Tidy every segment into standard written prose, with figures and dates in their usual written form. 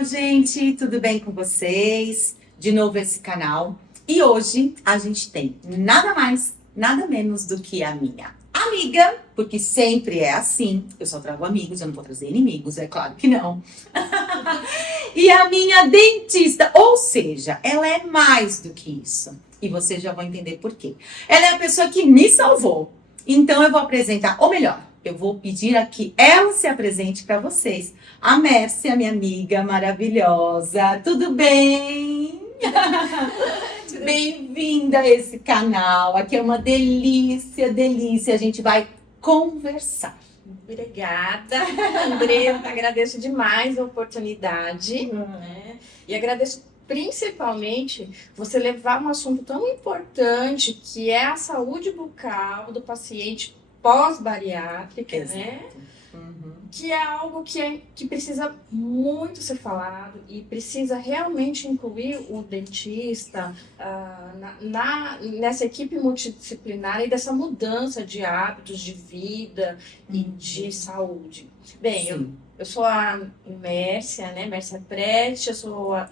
Olá, gente, tudo bem com vocês? De novo esse canal. E hoje a gente tem nada mais, nada menos do que a minha amiga, porque sempre é assim. Eu só trago amigos, eu não vou trazer inimigos, é claro que não. E a minha dentista, ou seja, ela é mais do que isso. E vocês já vão entender por quê. Ela é a pessoa que me salvou. Então eu vou apresentar, ou melhor, eu vou pedir aqui ela se apresente para vocês. A Mércia, minha amiga maravilhosa. Tudo bem? Bem-vinda a esse canal. Aqui é uma delícia, delícia. A gente vai conversar. Obrigada, Andressa. Agradeço demais a oportunidade, né? E agradeço principalmente você levar um assunto tão importante que é a saúde bucal do paciente pós-bariátrica, né? Que é algo que precisa muito ser falado e precisa realmente incluir o dentista nessa equipe multidisciplinar e dessa mudança de hábitos de vida e de saúde. Bem, eu sou a Mércia, né? Mércia Prete, eu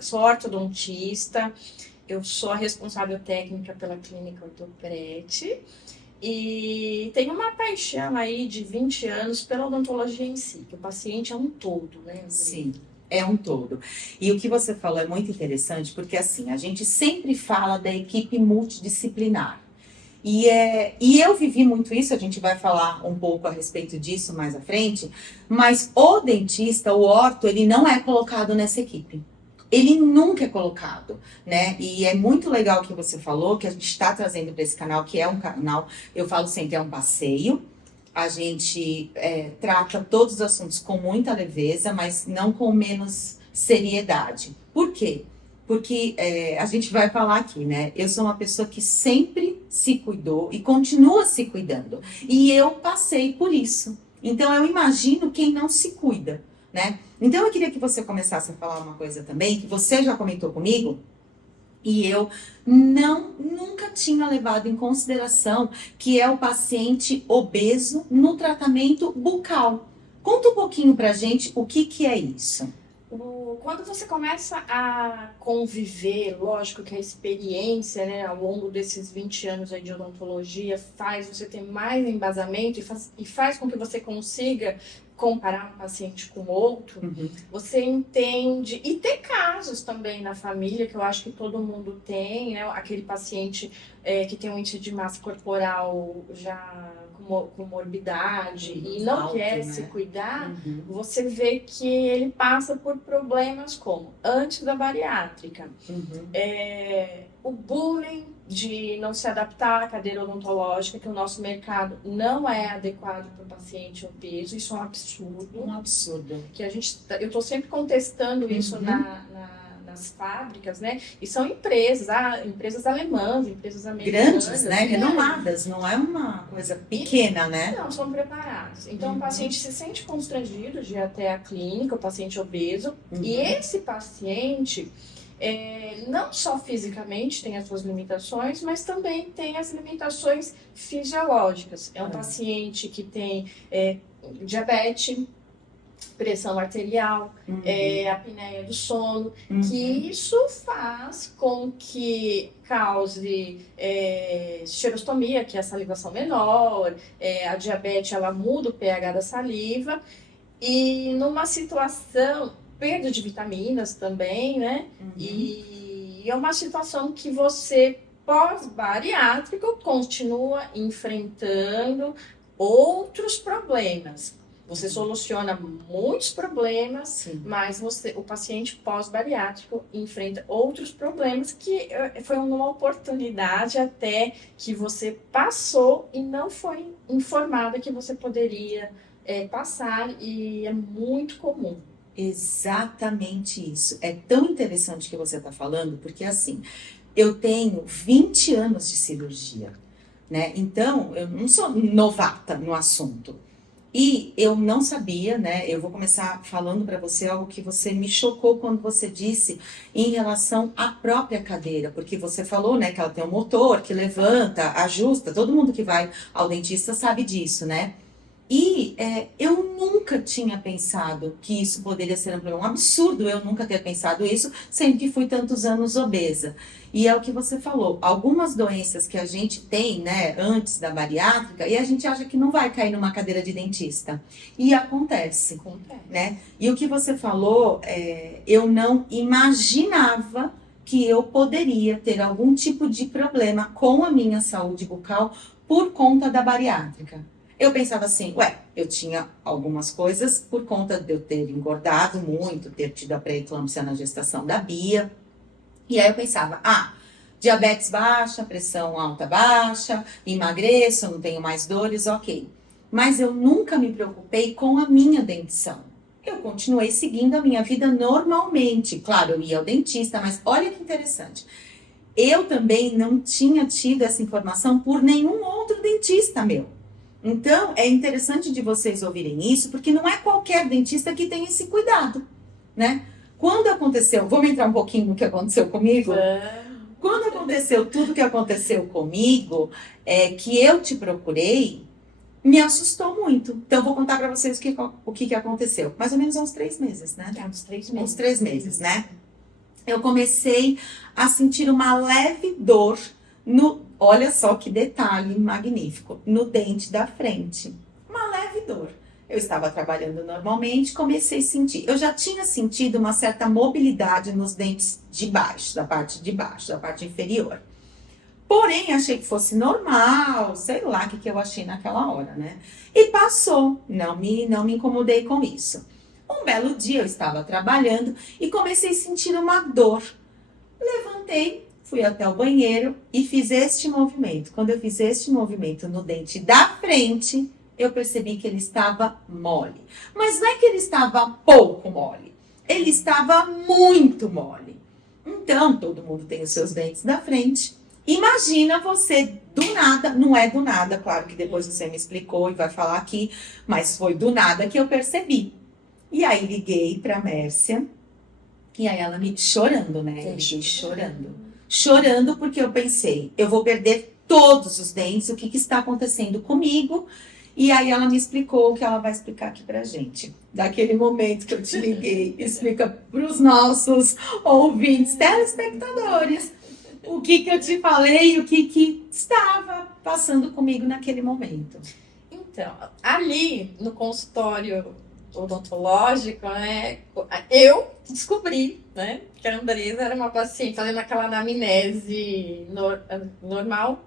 sou ortodontista, eu sou a responsável técnica pela clínica Ortoprete. E tem uma paixão aí de 20 anos pela odontologia em si, que o paciente é um todo, né, André? Sim, é um todo. E o que você falou é muito interessante, porque assim, a gente sempre fala da equipe multidisciplinar. E eu vivi muito isso, a gente vai falar um pouco a respeito disso mais à frente, mas o dentista, o orto, ele não é colocado nessa equipe. Ele nunca é colocado, né? E é muito legal que você falou, que a gente está trazendo para esse canal, que é um canal, eu falo sempre, é um passeio. A gente trata todos os assuntos com muita leveza, mas não com menos seriedade. Por quê? Porque a gente vai falar aqui, né? Eu sou uma pessoa que sempre se cuidou e continua se cuidando. E eu passei por isso. Então, eu imagino quem não se cuida, né? Então, eu queria que você começasse a falar uma coisa também, que você já comentou comigo, e eu nunca tinha levado em consideração, que é o paciente obeso no tratamento bucal. Conta um pouquinho pra gente o que é isso. Quando você começa a conviver, lógico que a experiência, né, ao longo desses 20 anos aí de odontologia faz você ter mais embasamento e faz com que você consiga comparar um paciente com outro, você entende, e ter casos também na família, que eu acho que todo mundo tem, né, aquele paciente que tem um índice de massa corporal já com morbidade e não alto, quer né? se cuidar, você vê que ele passa por problemas como antes da bariátrica, o bullying de não se adaptar à cadeira odontológica, que o nosso mercado não é adequado para o paciente obeso, isso é um absurdo. Um absurdo. Que eu estou sempre contestando isso nas fábricas, né? E são empresas alemãs, empresas americanas. Grandes, né? Renomadas, não é uma coisa pequena, né? Não, são preparados. Então, o paciente se sente constrangido de ir até a clínica, o paciente obeso, e esse paciente, não só fisicamente tem as suas limitações, mas também tem as limitações fisiológicas. É um paciente que tem diabetes, pressão arterial, a apneia do sono, que isso faz com que cause xerostomia, que é a salivação menor, a diabetes, ela muda o pH da saliva, e numa situação, perda de vitaminas também, né? E é uma situação que você, pós-bariátrico, continua enfrentando outros problemas. Você soluciona muitos problemas, mas o paciente pós-bariátrico enfrenta outros problemas que foi uma oportunidade até que você passou e não foi informada que você poderia passar, e é muito comum. Exatamente isso. É tão interessante que você está falando, porque assim, eu tenho 20 anos de cirurgia, né? Então, eu não sou novata no assunto. E eu não sabia, né? Eu vou começar falando para você algo que você me chocou quando você disse em relação à própria cadeira, porque você falou, né, que ela tem um motor que levanta, ajusta, todo mundo que vai ao dentista sabe disso, né? E eu nunca tinha pensado que isso poderia ser um problema. Um absurdo eu nunca ter pensado isso, sendo que fui tantos anos obesa. E é o que você falou, algumas doenças que a gente tem, né, antes da bariátrica, e a gente acha que não vai cair numa cadeira de dentista. E acontece, né? E o que você falou, eu não imaginava que eu poderia ter algum tipo de problema com a minha saúde bucal por conta da bariátrica. Eu pensava assim, eu tinha algumas coisas por conta de eu ter engordado muito, ter tido a pré-eclâmpsia na gestação da Bia. E aí eu pensava, diabetes baixa, pressão alta baixa, emagreço, não tenho mais dores, ok. Mas eu nunca me preocupei com a minha dentição. Eu continuei seguindo a minha vida normalmente. Claro, eu ia ao dentista, mas olha que interessante. Eu também não tinha tido essa informação por nenhum outro dentista meu. Então, é interessante de vocês ouvirem isso, porque não é qualquer dentista que tem esse cuidado, né? Quando aconteceu, vamos entrar um pouquinho no que aconteceu comigo? Quando aconteceu tudo que aconteceu comigo, que eu te procurei, me assustou muito. Então, eu vou contar para vocês o que aconteceu. Mais ou menos há uns 3 meses, né? Uns 3 meses. Uns 3 meses, né? Eu comecei a sentir uma leve dor olha só que detalhe magnífico, no dente da frente. Uma leve dor. Eu estava trabalhando normalmente, comecei a sentir. Eu já tinha sentido uma certa mobilidade nos dentes de baixo, da parte de baixo, da parte inferior. Porém, achei que fosse normal, sei lá o que eu achei naquela hora, né? E passou, não me incomodei com isso. Um belo dia eu estava trabalhando e comecei a sentir uma dor. Levantei, fui até o banheiro e fiz este movimento. Quando eu fiz este movimento no dente da frente, eu percebi que ele estava mole. Mas não é que ele estava pouco mole, ele estava muito mole. Então, todo mundo tem os seus dentes da frente. Imagina você do nada, não é do nada, claro que depois você me explicou e vai falar aqui, mas foi do nada que eu percebi. E aí liguei para a Mércia, e aí ela me chorando, né? Eu liguei chorando. Chorando porque eu pensei, eu vou perder todos os dentes, o que está acontecendo comigo? E aí ela me explicou o que ela vai explicar aqui pra gente. Daquele momento que eu te liguei, explica para os nossos ouvintes, telespectadores, o que eu te falei e o que estava passando comigo naquele momento. Então, ali no consultório odontológico, né, eu descobri, né, que a Andresa era uma paciente, fazendo aquela anamnese normal,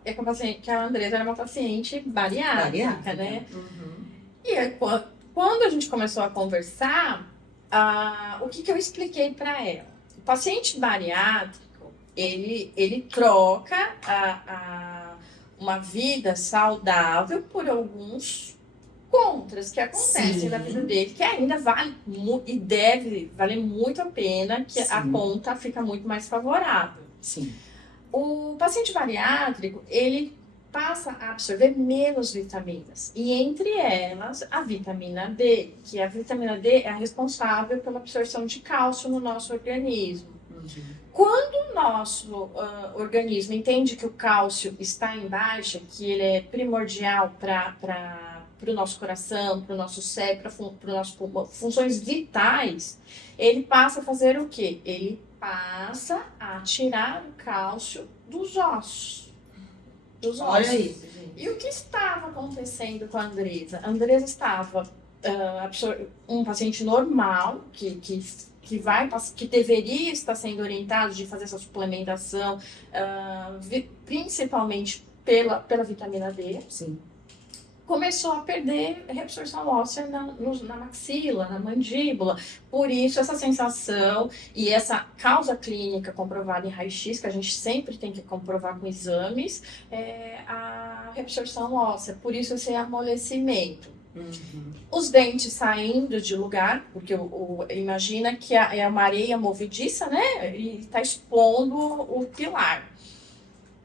que a Andresa era uma paciente bariátrica, né? Uhum. E aí, quando a gente começou a conversar, o que eu expliquei para ela? O paciente bariátrico, ele troca uma vida saudável por alguns contras que acontecem na vida dele, que ainda vale e deve valer muito a pena, que a conta fica muito mais favorável. Sim. O paciente bariátrico, ele passa a absorver menos vitaminas, e entre elas a vitamina D, que a vitamina D é a responsável pela absorção de cálcio no nosso organismo. Uhum. Quando o nosso organismo entende que o cálcio está em baixa, que ele é primordial para o nosso coração, para o nosso cérebro, para o nosso pulmão, funções vitais, ele passa a fazer o quê? Ele passa a tirar o cálcio dos ossos. Olha isso, gente. E o que estava acontecendo com a Andresa? A Andresa estava um paciente normal, que deveria estar sendo orientado de fazer essa suplementação, principalmente pela vitamina D. Sim. Começou a perder reabsorção óssea na maxila, na mandíbula. Por isso, essa sensação e essa causa clínica comprovada em raio-x, que a gente sempre tem que comprovar com exames, é a reabsorção óssea. Por isso, esse amolecimento. Uhum. Os dentes saindo de lugar, porque imagina que é uma areia movediça, né? E está expondo o pilar.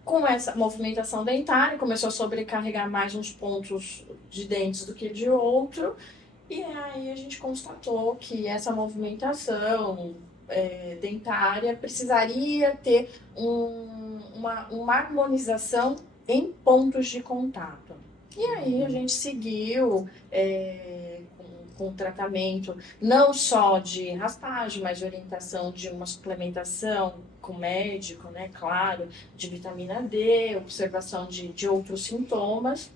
Com essa movimentação dentária, começou a sobrecarregar mais uns pontos de dentes do que de outro. E aí a gente constatou que essa movimentação dentária precisaria ter uma harmonização em pontos de contato. E aí a gente seguiu com tratamento não só de raspagem, mas de orientação de uma suplementação com médico, né, claro, de vitamina D, observação de outros sintomas.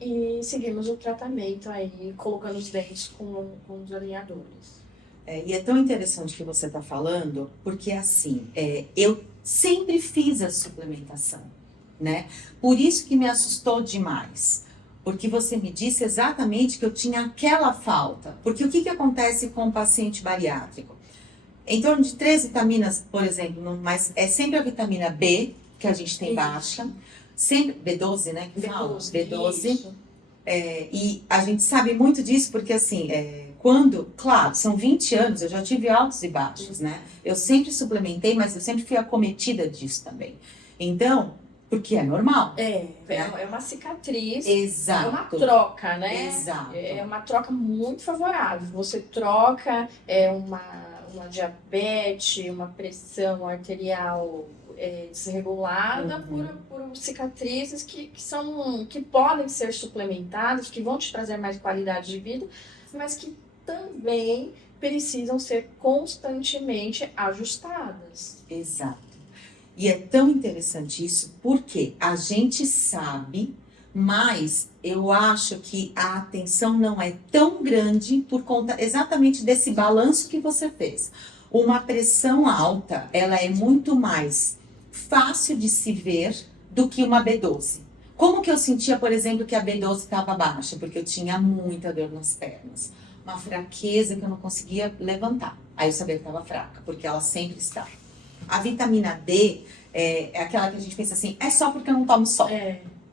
E seguimos o tratamento aí, colocando os dentes com os alinhadores. E é tão interessante o que você está falando, porque assim, eu sempre fiz a suplementação, né? Por isso que me assustou demais. Porque você me disse exatamente que eu tinha aquela falta. Porque o que acontece com o paciente bariátrico? Em torno de 3 vitaminas, por exemplo, mas é sempre a vitamina B, que a gente tem baixa. Sempre, B12, né? Que fala? B12. E a gente sabe muito disso porque, assim, claro, são 20 anos, eu já tive altos e baixos, né? Eu sempre suplementei, mas eu sempre fui acometida disso também. Então, porque é normal. É uma cicatriz. Exato. É uma troca, né? Exato. É uma troca muito favorável. Você troca uma diabetes, uma pressão arterial desregulada por cicatrizes que podem ser suplementadas, que vão te trazer mais qualidade de vida, mas que também precisam ser constantemente ajustadas. Exato. E é tão interessante isso, porque a gente sabe, mas eu acho que a atenção não é tão grande por conta exatamente desse balanço que você fez. Uma pressão alta, ela é muito mais fácil de se ver do que uma B12. Como que eu sentia, por exemplo, que a B12 estava baixa? Porque eu tinha muita dor nas pernas. Uma fraqueza que eu não conseguia levantar. Aí eu sabia que estava fraca, porque ela sempre está. A vitamina D é aquela que a gente pensa assim, é só porque eu não tomo sol.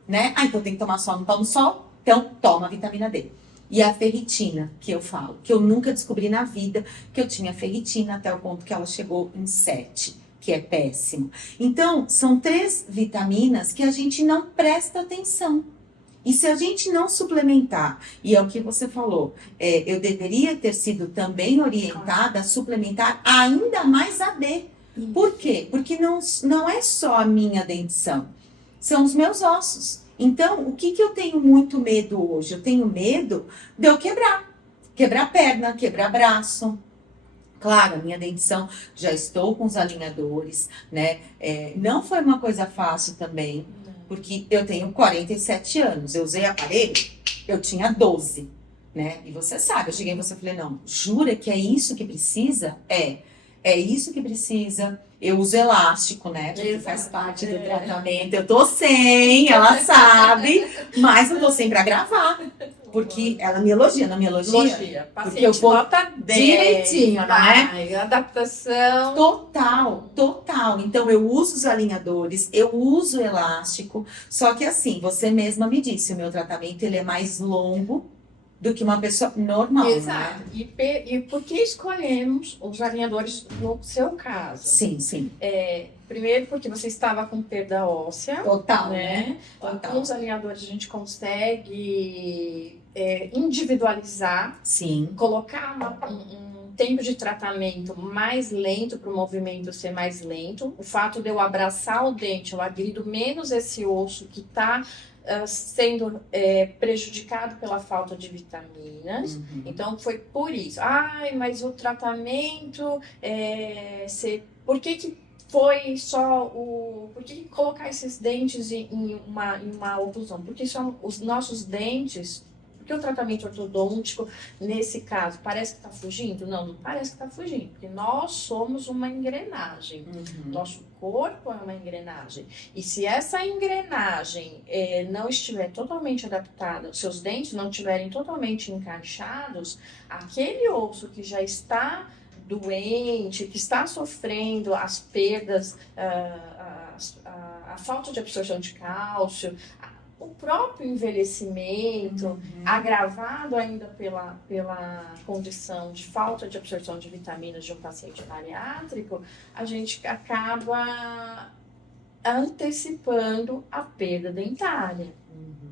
Né? Então tem que tomar sol, não tomo sol, então toma a vitamina D. E a ferritina, que eu falo, que eu nunca descobri na vida que eu tinha ferritina até o ponto que ela chegou em 7, que é péssimo. Então, são 3 vitaminas que a gente não presta atenção. E se a gente não suplementar, e é o que você falou, eu deveria ter sido também orientada a suplementar ainda mais a D. Por quê? Porque não é só a minha dentição, são os meus ossos. Então, o que eu tenho muito medo hoje? Eu tenho medo de eu quebrar perna, quebrar braço. Claro, a minha dentição, já estou com os alinhadores, né? Não foi uma coisa fácil também, porque eu tenho 47 anos, eu usei aparelho, eu tinha 12, né? E você sabe, eu cheguei e você falei, não, jura que é isso que precisa? É isso que precisa. Eu uso elástico, né? Porque faz parte do tratamento. Eu tô sem, ela sabe, mas eu tô sem pra gravar. Porque ela me elogia, não me elogia? Porque eu vou direitinho, né? Adaptação. Total. Então, eu uso os alinhadores, eu uso elástico. Só que assim, você mesma me disse, o meu tratamento ele é mais longo do que uma pessoa normal, exato. Né? E por que escolhemos os alinhadores no seu caso? Sim. Primeiro porque você estava com perda óssea. Total, né? Total. Com os alinhadores a gente consegue individualizar. Sim. Colocar um tempo de tratamento mais lento para o movimento ser mais lento. O fato de eu abraçar o dente, eu agrido menos esse osso que está sendo prejudicado pela falta de vitaminas. Então foi por isso. Mas o tratamento por que foi só por que colocar esses dentes em uma oclusão? Porque são os nossos dentes. Porque o tratamento ortodôntico, nesse caso, parece que está fugindo? Não parece que está fugindo, porque nós somos uma engrenagem. Nosso corpo é uma engrenagem. E se essa engrenagem não estiver totalmente adaptada, seus dentes não estiverem totalmente encaixados, aquele osso que já está doente, que está sofrendo as perdas, a falta de absorção de cálcio, o próprio envelhecimento, agravado ainda pela condição de falta de absorção de vitaminas de um paciente bariátrico, a gente acaba antecipando a perda dentária.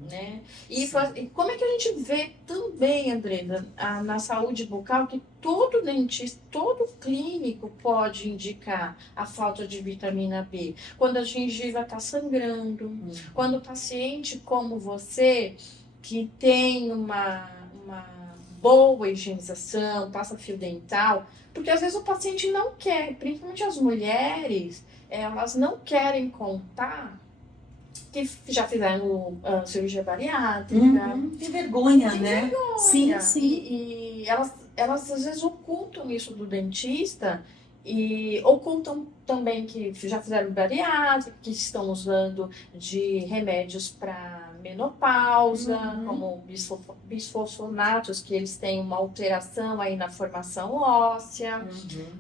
né? E como é que a gente vê também, Andresa, na saúde bucal, que todo dentista, todo clínico pode indicar a falta de vitamina B? Quando a gengiva está sangrando, quando o paciente como você, que tem uma boa higienização, passa fio dental, porque às vezes o paciente não quer, principalmente as mulheres, elas não querem contar que já fizeram cirurgia bariátrica. De vergonha, De né? vergonha. Sim, sim. E elas às vezes ocultam isso do dentista e ocultam também que já fizeram bariátrica, que estão usando de remédios para menopausa, como bisfosfonatos, que eles têm uma alteração aí na formação óssea.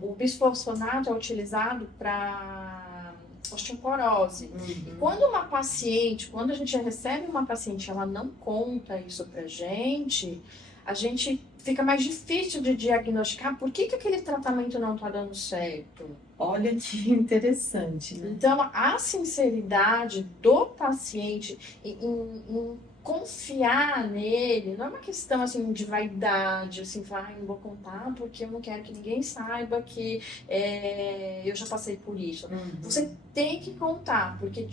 O bisfosfonato é utilizado para osteoporose. E quando a gente recebe uma paciente, ela não conta isso pra gente, a gente fica mais difícil de diagnosticar por que aquele tratamento não está dando certo. Olha que interessante, né? Então, a sinceridade do paciente em confiar nele, não é uma questão assim de vaidade, assim, não vou contar porque eu não quero que ninguém saiba que eu já passei por isso. Você tem que contar, porque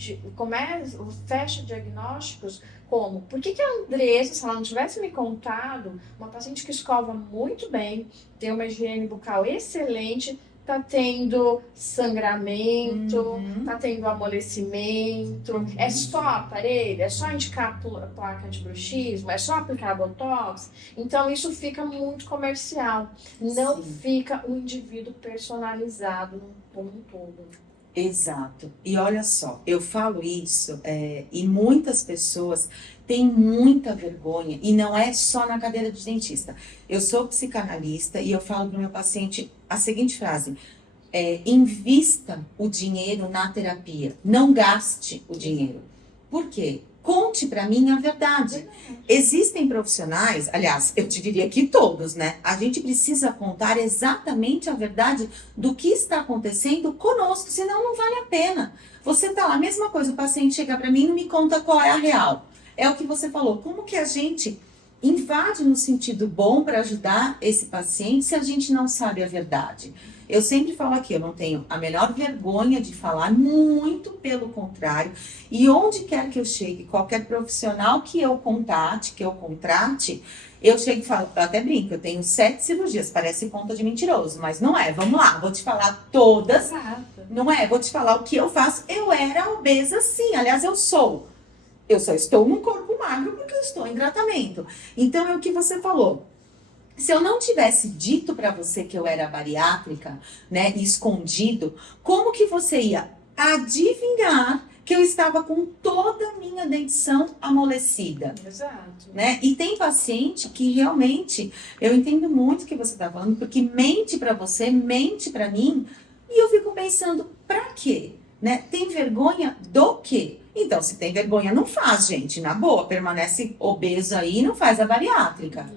fecha diagnósticos como, por que a Andressa, se ela não tivesse me contado, uma paciente que escova muito bem, tem uma higiene bucal excelente, tá tendo sangramento, tá tendo amolecimento, é só aparelho, é só indicar placa de bruxismo, é só aplicar botox. Então isso fica muito comercial, não fica um indivíduo personalizado como um todo. Exato. E olha só, eu falo isso e muitas pessoas têm muita vergonha, e não é só na cadeira de dentista. Eu sou psicanalista e eu falo para o meu paciente a seguinte frase: invista o dinheiro na terapia, não gaste o dinheiro. Por quê? Conte para mim a verdade. Existem profissionais, aliás, eu te diria que todos, né? A gente precisa contar exatamente a verdade do que está acontecendo conosco, senão não vale a pena. Você tá lá, a mesma coisa, o paciente chega para mim e não me conta qual é a real. É o que você falou, como que a gente invade no sentido bom para ajudar esse paciente se a gente não sabe a verdade? Eu sempre falo aqui, eu não tenho a menor vergonha de falar, muito pelo contrário. E onde quer que eu chegue, qualquer profissional que eu contrate, eu chego e falo, eu até brinco, eu tenho 7 cirurgias, parece conta de mentiroso, mas não é. Vamos lá, vou te falar todas, não é? Vou te falar o que eu faço. Eu era obesa sim, aliás eu sou. Eu só estou num corpo magro porque eu estou em tratamento. Então é o que você falou. Se eu não tivesse dito para você que eu era bariátrica, né, escondido, como que você ia adivinhar que eu estava com toda a minha dentição amolecida? Exato. Né? E tem paciente que realmente, eu entendo muito o que você está falando, porque mente para você, mente para mim, e eu fico pensando, para quê? Né? Tem vergonha do quê? Então, se tem vergonha, não faz, gente, na boa, permanece obeso aí e não faz a bariátrica,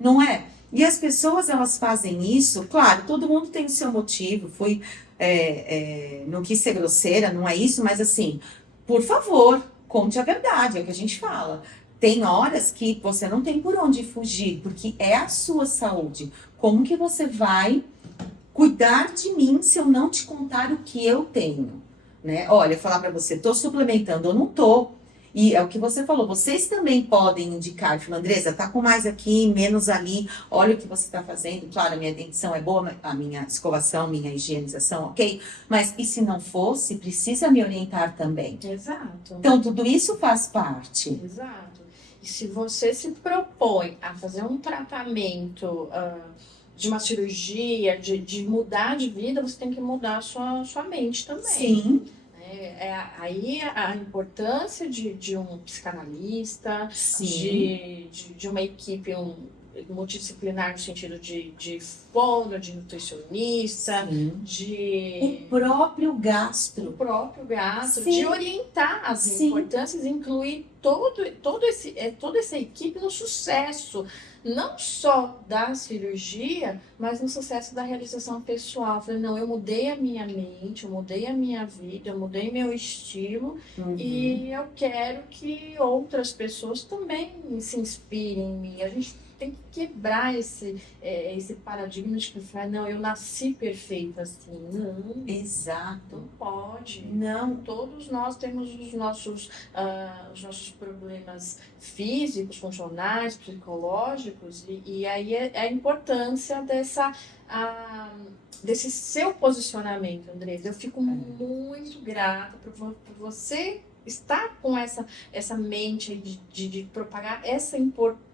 não é? E as pessoas, elas fazem isso, claro, todo mundo tem o seu motivo, não quis ser grosseira, não é isso, mas assim, por favor, conte a verdade, é o que a gente fala. Tem horas que você não tem por onde fugir, porque é a sua saúde. Como que você vai cuidar de mim se eu não te contar o que eu tenho? Né? Olha, falar para você, tô suplementando ou não tô. E é o que você falou, vocês também podem indicar, falar, Andresa, tá com mais aqui, menos ali, olha o que você tá fazendo, claro, a minha dentição é boa, a minha escovação, minha higienização, ok? Mas e se não fosse, precisa me orientar também. Exato. Então, tudo isso faz parte. Exato. E se você se propõe a fazer um tratamento de uma cirurgia, de mudar de vida, você tem que mudar a sua mente também. Sim. Aí a importância de um psicanalista, de uma equipe multidisciplinar no sentido de fono, de nutricionista, o próprio gastro, de orientar as importâncias, incluir toda essa equipe no sucesso, não só da cirurgia, mas no sucesso da realização pessoal. Eu falei, não, eu mudei a minha mente, eu mudei a minha vida, eu mudei meu estilo e eu quero que outras pessoas também se inspirem em mim. A gente tem que quebrar esse paradigma de que não, eu nasci perfeita assim. Não. Exato. Não pode. Não. Todos nós temos os nossos problemas físicos, funcionais, psicológicos, e aí é a importância desse seu posicionamento, Andressa. Eu fico muito grata por você estar com essa mente de propagar essa importância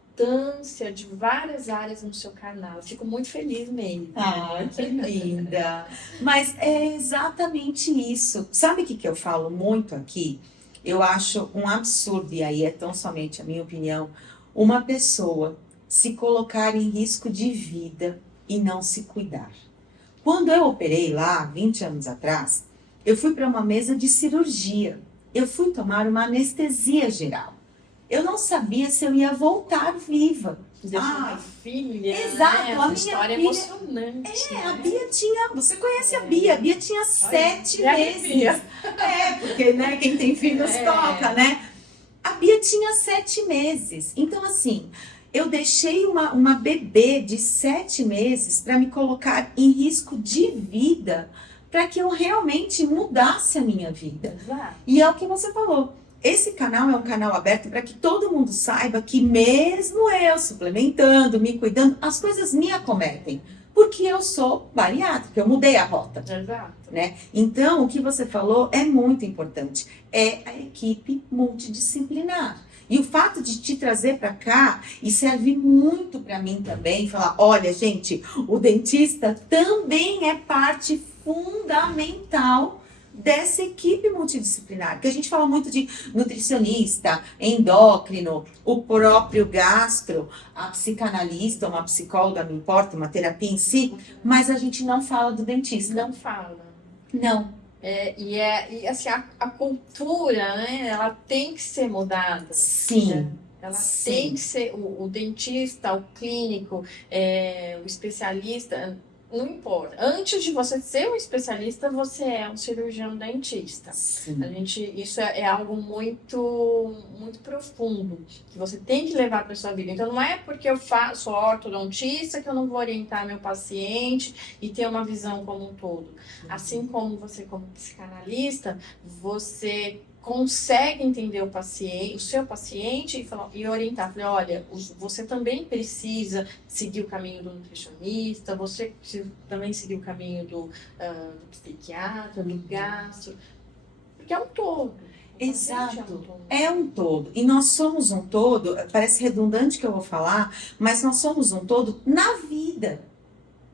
de várias áreas no seu canal. Eu fico muito feliz mesmo. Ah, que linda! Mas é exatamente isso. Sabe o que eu falo muito aqui? Eu acho um absurdo, e aí é tão somente a minha opinião, uma pessoa se colocar em risco de vida e não se cuidar. Quando eu operei lá, 20 anos atrás, eu fui para uma mesa de cirurgia. Eu fui tomar uma anestesia geral. Eu não sabia se eu ia voltar viva. A filha, exato, né? A minha história filha, emocionante. a Bia tinha, você conhece a Bia tinha 7 meses. Porque, né, quem tem filhos toca, né? A Bia tinha 7 meses. Então, assim, eu deixei uma bebê de 7 meses para me colocar em risco de vida, para que eu realmente mudasse a minha vida. Exato. E é o que você falou. Esse canal é um canal aberto para que todo mundo saiba que mesmo eu suplementando, me cuidando, as coisas me acometem. Porque eu sou bariátrica, eu mudei a rota. Exato. Né? Então, o que você falou é muito importante. É a equipe multidisciplinar. E o fato de te trazer para cá, e serve muito para mim também, falar, olha, gente, o dentista também é parte fundamental dessa equipe multidisciplinar, que a gente fala muito de nutricionista, endócrino, o próprio gastro, a psicanalista, uma psicóloga, não importa, uma terapia em si, mas a gente não fala do dentista. Não fala. Não. E assim, a cultura, né, ela tem que ser mudada. Sim. Né? Ela tem que ser, o dentista, o clínico, o especialista, não importa. Antes de você ser um especialista, você é um cirurgião dentista. Sim. Isso é algo muito, muito profundo, que você tem que levar para sua vida. Então, não é porque eu sou ortodontista que eu não vou orientar meu paciente e ter uma visão como um todo. Assim como você, como psicanalista, você consegue entender o seu paciente e orientar. Falei, olha, você também precisa seguir o caminho do nutricionista, você precisa também seguir o caminho do psiquiatra, do gastro, porque é um todo. Exato, é um todo. E nós somos um todo, parece redundante que eu vou falar, mas nós somos um todo na vida.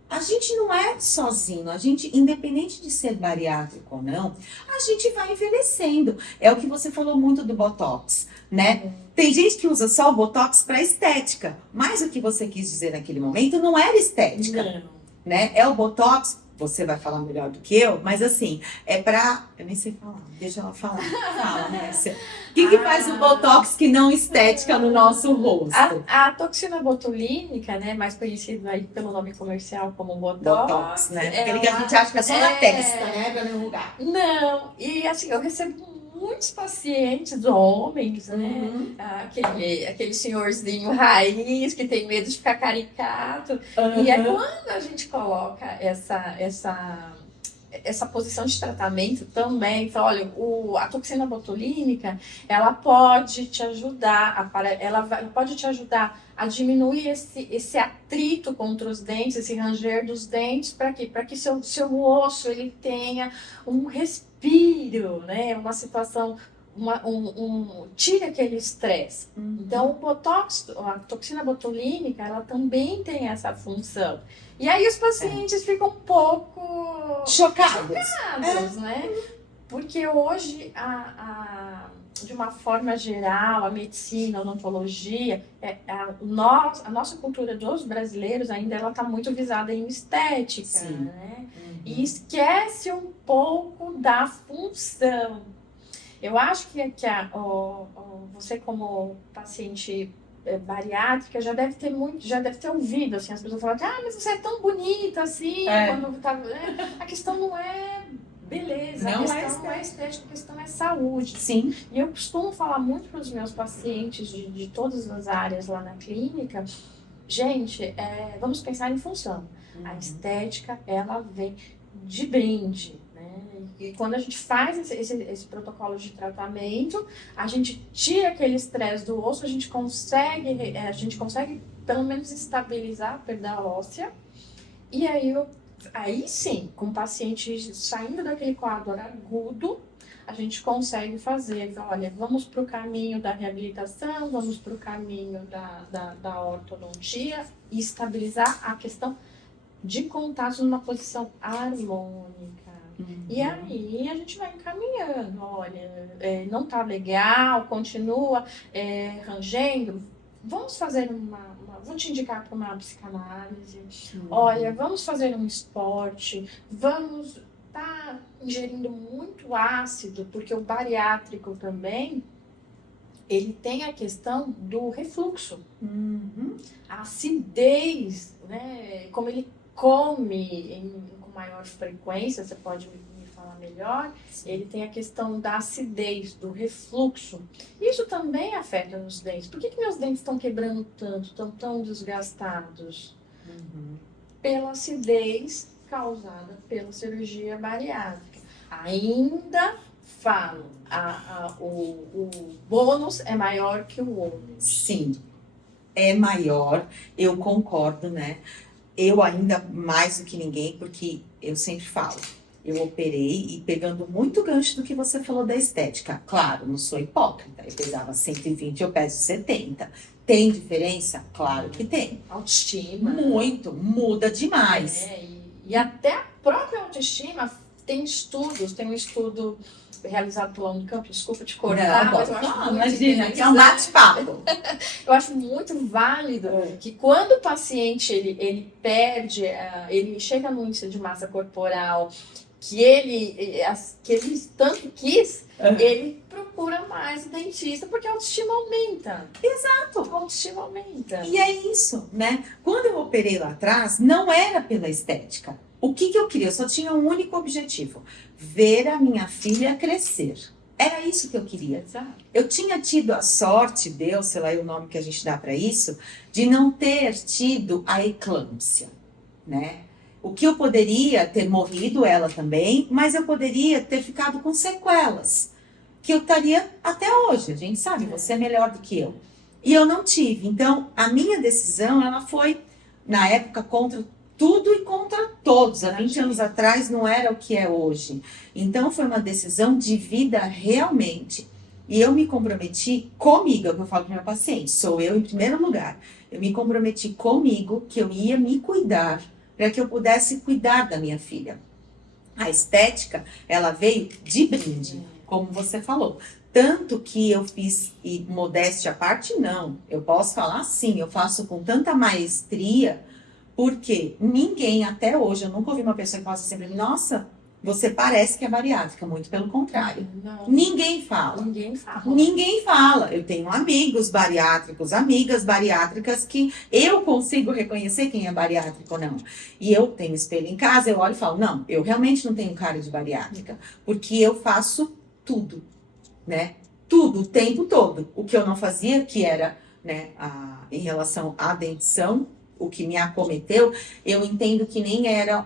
A gente não é sozinho, a gente, independente de ser bariátrico ou não, a gente vai envelhecendo. É o que você falou muito do Botox, né? Tem gente que usa só o Botox para estética, mas o que você quis dizer naquele momento não era estética, né? É o Botox, você vai falar melhor do que eu, mas assim, é pra... Eu nem sei falar, deixa ela falar. Fala, Mércia. O que faz o Botox que não estética no nosso rosto? A toxina botulínica, né, mais conhecida aí pelo nome comercial como Botox, né? Aquele que a gente acha que é só na testa, né? Pra nenhum lugar. Não, e assim, eu recebo muitos pacientes, homens, né? Aquele senhorzinho raiz que tem medo de ficar caricato. E é quando a gente coloca essa posição de tratamento também, então, olha, a toxina botulínica, ela pode te ajudar, pode te ajudar a diminuir esse atrito contra os dentes, esse ranger dos dentes, para quê? Para que seu osso ele tenha um respiro, né? Uma situação, tire aquele estresse. Então, o Botox, a toxina botulínica, ela também tem essa função. E aí os pacientes ficam um pouco chocados, né? Porque hoje, de uma forma geral, a medicina, a odontologia, a nossa cultura dos brasileiros ainda ela está muito visada em estética, né? E esquece um pouco da função. Eu acho que você como paciente bariátrica já deve ter ouvido assim, as pessoas falam, mas você é tão bonita assim, quando tá. A questão não é beleza, a questão não é estética, a questão é saúde. Sim. E eu costumo falar muito para os meus pacientes de todas as áreas lá na clínica, gente, vamos pensar em função. A estética, ela vem de brinde, né? E quando a gente faz esse protocolo de tratamento, a gente tira aquele estresse do osso, a gente consegue pelo menos estabilizar a perda óssea. E aí sim, com o paciente saindo daquele quadro agudo, a gente consegue fazer, olha, vamos para o caminho da reabilitação, vamos para o caminho da ortodontia e estabilizar a questão de contatos numa posição harmônica. E aí a gente vai encaminhando, olha, não tá legal, continua rangendo, vamos fazer vou te indicar para uma psicanálise, olha, vamos fazer um esporte, vamos tá ingerindo muito ácido, porque o bariátrico também, ele tem a questão do refluxo. A acidez, né? Como ele come com maior frequência, você pode me falar melhor, ele tem a questão da acidez, do refluxo. Isso também afeta os dentes. Por que meus dentes estão quebrando tanto, estão tão desgastados? Pela acidez causada pela cirurgia bariátrica. Ainda falo, o bônus é maior que o ônus. Sim, é maior, eu concordo, né? Eu ainda mais do que ninguém, porque eu sempre falo, eu operei e pegando muito gancho do que você falou da estética. Claro, não sou hipócrita, eu pesava 120, eu peso 70. Tem diferença? Claro que tem. Autoestima. Muito, muda demais. E até a própria autoestima tem estudos, tem um estudo realizado pela Unicamp, desculpa te cortar, mas eu acho imagina, que é um bate-papo. Eu acho muito válido que quando o paciente ele perde, ele chega no índice de massa corporal que ele tanto quis, ele procura mais o dentista, porque a autoestima aumenta. Exato. A autoestima aumenta. E é isso, né? Quando eu operei lá atrás, não era pela estética. O que eu queria? Eu só tinha um único objetivo: ver a minha filha crescer. Era isso que eu queria. Exato. Eu tinha tido a sorte, Deus, sei lá o nome que a gente dá para isso, de não ter tido a eclâmpsia, né? O que eu poderia ter morrido ela também, mas eu poderia ter ficado com sequelas, que eu estaria até hoje. A gente sabe, você é melhor do que eu. E eu não tive. Então, a minha decisão, ela foi, na época, contra tudo e contra todos. Há 20 anos atrás não era o que é hoje. Então, foi uma decisão de vida realmente. E eu me comprometi comigo, é o que eu falo para o meu paciente, sou eu em primeiro lugar. Eu me comprometi comigo que eu ia me cuidar, para que eu pudesse cuidar da minha filha. A estética, ela veio de brinde, como você falou. Tanto que eu fiz, e modéstia à parte, não. Eu posso falar sim, eu faço com tanta maestria, porque ninguém até hoje, eu nunca ouvi uma pessoa que fala assim sempre, nossa, você parece que é bariátrica, muito pelo contrário. Não. Ninguém fala. Ninguém fala. Ninguém fala. Eu tenho amigos bariátricos, amigas bariátricas que eu consigo reconhecer quem é bariátrico ou não. E eu tenho espelho em casa, eu olho e falo, não, eu realmente não tenho cara de bariátrica, porque eu faço tudo, né? Tudo, o tempo todo. O que eu não fazia, que era, né, em relação à dentição, o que me acometeu, eu entendo que nem era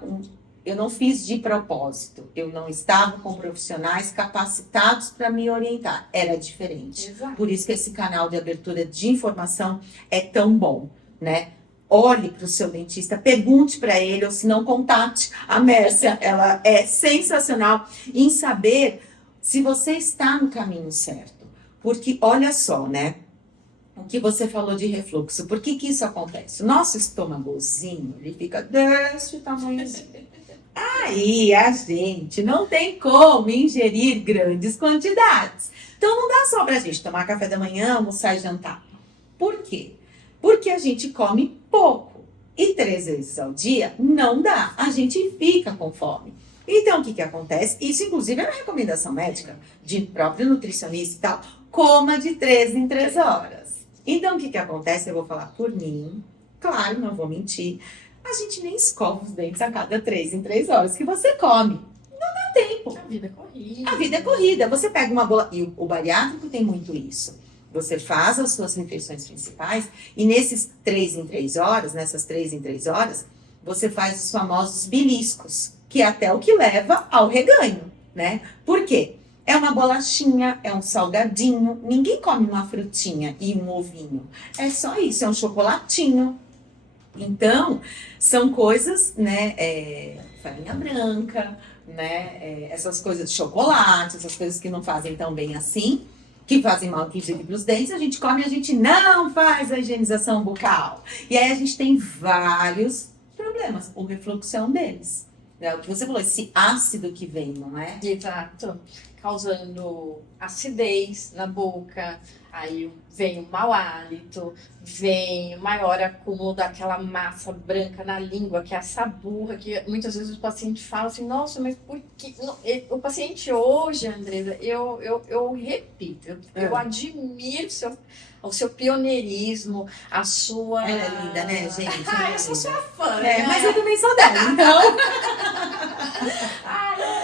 eu não fiz de propósito. Eu não estava com profissionais capacitados para me orientar. Era diferente. Exato. Por isso que esse canal de abertura de informação é tão bom, né? Olhe para o seu dentista, pergunte para ele, ou se não, contate a Mércia. Ela é sensacional em saber se você está no caminho certo. Porque, olha só, né? O que você falou de refluxo. Por que isso acontece? O nosso estômagozinho, ele fica desse tamanhozinho. Aí a gente não tem como ingerir grandes quantidades. Então não dá só pra gente tomar café da manhã, almoçar e jantar. Por quê? Porque a gente come pouco. E 3 vezes ao dia não dá. A gente fica com fome. Então, o que acontece? Isso, inclusive, é uma recomendação médica de próprio nutricionista e tal. Coma de 3 em 3 horas. Então, o que acontece? Eu vou falar por mim. Claro, não vou mentir. A gente nem escova os dentes a cada 3 em 3 horas que você come. Não dá tempo. A vida é corrida. A vida é corrida. Você pega uma bola... E o bariátrico tem muito isso. Você faz as suas refeições principais e nesses 3 em 3 horas, nessas 3 em 3 horas, você faz os famosos beliscos, que é até o que leva ao reganho, né? Por quê? É uma bolachinha, é um salgadinho, ninguém come uma frutinha e um ovinho. É só isso, é um chocolatinho. Então, são coisas, né, farinha branca, né, essas coisas de chocolate, essas coisas que não fazem tão bem assim, que fazem mal, inclusive, para os dentes, a gente come e a gente não faz a higienização bucal. E aí a gente tem vários problemas, o refluxo é um deles. É o que você falou, esse ácido que vem, não é? Exato. Causando acidez na boca, aí vem o mau hálito, vem o maior acúmulo daquela massa branca na língua, que é essa burra, que muitas vezes o paciente fala assim, nossa, mas por que... O paciente hoje, Andresa, eu repito, eu admiro o seu pioneirismo, a sua... Ela é linda, né, gente? Eu sou sua fã, né? Mas eu também sou dela, então...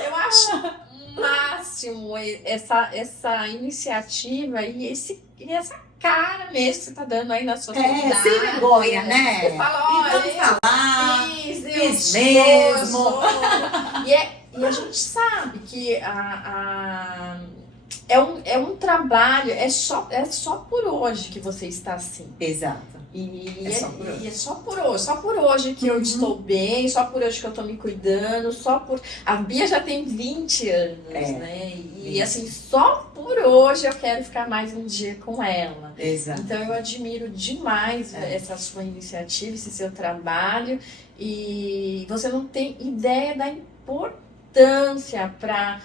Eu acho máximo essa iniciativa e essa cara mesmo que você tá dando aí na sociedade. Sem vergonha, né? Você fala, olha, vamos falar, fiz mesmo. E a gente sabe que é um trabalho, é só por hoje que você está assim. Exato. E é só por hoje que eu estou bem, só por hoje que eu estou me cuidando, A Bia já tem 20 anos, né? E assim, só por hoje eu quero ficar mais um dia com ela. Exato. Então eu admiro demais essa sua iniciativa, esse seu trabalho. E você não tem ideia da importância para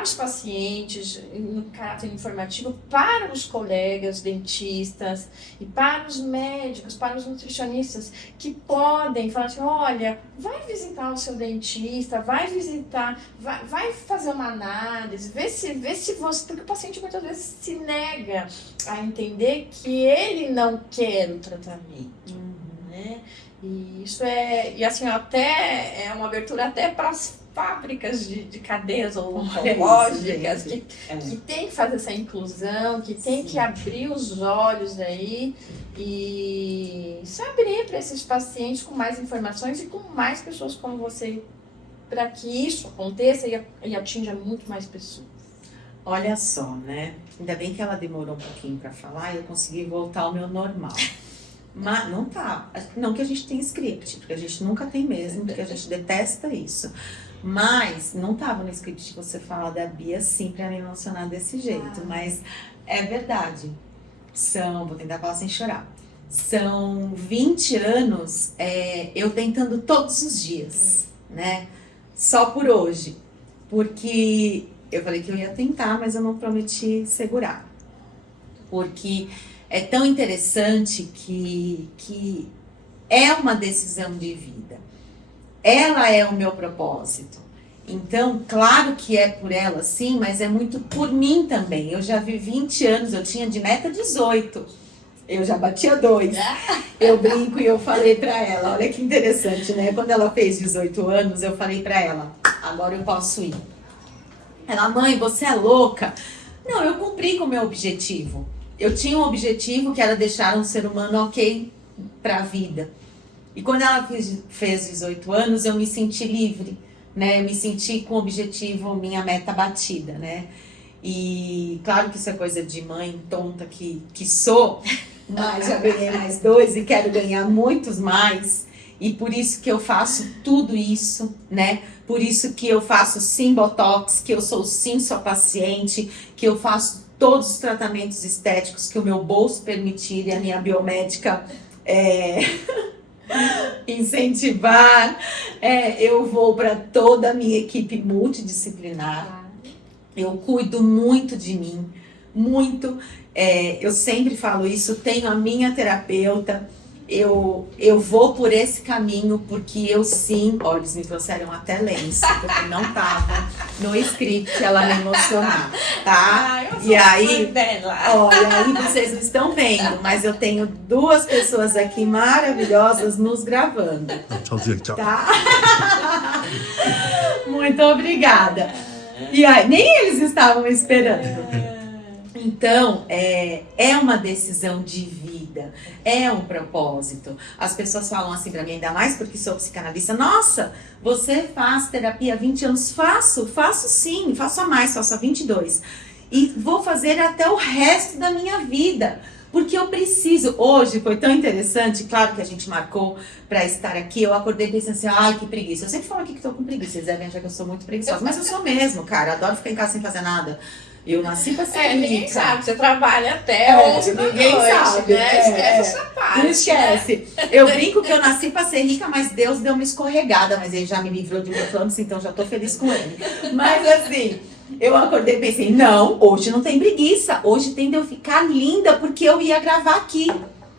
os pacientes, no caráter informativo, para os colegas dentistas e para os médicos, para os nutricionistas, que podem falar assim, olha, vai visitar o seu dentista, vai fazer uma análise, vê se você... Porque o paciente muitas vezes se nega a entender que ele não quer o tratamento, né? E isso e assim, até é uma abertura até para as fábricas de cadeias odontológicas que tem que fazer essa inclusão, que tem que abrir os olhos aí e se abrir para esses pacientes com mais informações e com mais pessoas como você, para que isso aconteça e atinja muito mais pessoas. Olha só, né? Ainda bem que ela demorou um pouquinho para falar e eu consegui voltar ao meu normal. Mas não tá. Não que a gente tenha script, porque a gente nunca tem mesmo, porque a gente detesta isso. Mas não tava no script de você falar da Bia assim pra me emocionar desse jeito. Mas é verdade. Vou tentar falar sem chorar. São 20 anos eu tentando todos os dias, né? Só por hoje. Porque eu falei que eu ia tentar, mas eu não prometi segurar. Porque é tão interessante que é uma decisão de vida. Ela é o meu propósito. Então, claro que é por ela, sim, mas é muito por mim também. Eu já vi 20 anos, eu tinha de meta 18. Eu já batia 2. Eu brinco e eu falei pra ela, olha que interessante, né? Quando ela fez 18 anos, eu falei pra ela, agora eu posso ir. Ela, mãe, você é louca? Não, eu cumpri com o meu objetivo. Eu tinha um objetivo que era deixar um ser humano ok pra vida. E quando ela fez 18 anos, eu me senti livre, né? Eu me senti com o objetivo, minha meta batida, né? E claro que isso é coisa de mãe tonta que sou, mas já ganhei mais 2 e quero ganhar muitos mais. E por isso que eu faço tudo isso, né? Por isso que eu faço sim botox, que eu sou sim sua paciente, que eu faço todos os tratamentos estéticos que o meu bolso permitir e a minha biomédica incentivar. Eu vou para toda a minha equipe multidisciplinar. Eu cuido muito de mim, muito. Eu sempre falo isso, tenho a minha terapeuta. eu vou por esse caminho porque eu sim, ó, eles me trouxeram até lenço, porque não tava no script ela me emocionar, tá? Eu sou E aí, dela. ó, e aí vocês não estão vendo, mas eu tenho 2 pessoas aqui maravilhosas nos gravando, tá? Muito obrigada. E aí, nem eles estavam esperando. Então, é uma decisão de vida, é um propósito. As pessoas falam assim pra mim, ainda mais porque sou psicanalista, nossa, você faz terapia há 20 anos? Faço sim, faço há mais, faço há 22. E vou fazer até o resto da minha vida, porque eu preciso. Hoje foi tão interessante, claro que a gente marcou pra estar aqui, eu acordei pensando assim, ai, que preguiça. Eu sempre falo aqui que tô com preguiça, vocês devem achar que eu sou muito preguiçosa, mas eu sou mesmo, cara, adoro ficar em casa sem fazer nada. Eu nasci pra ser Ninguém rica. sabe, você trabalha até 11 da ninguém noite, sabe, né? Esquece essa parte. Não esquece. Eu brinco que eu nasci pra ser rica, mas Deus deu uma escorregada, mas ele já me livrou de outros, então já tô feliz com ele. Mas assim, eu acordei e pensei, não, hoje não tem preguiça, hoje tem de eu ficar linda, porque eu ia gravar aqui.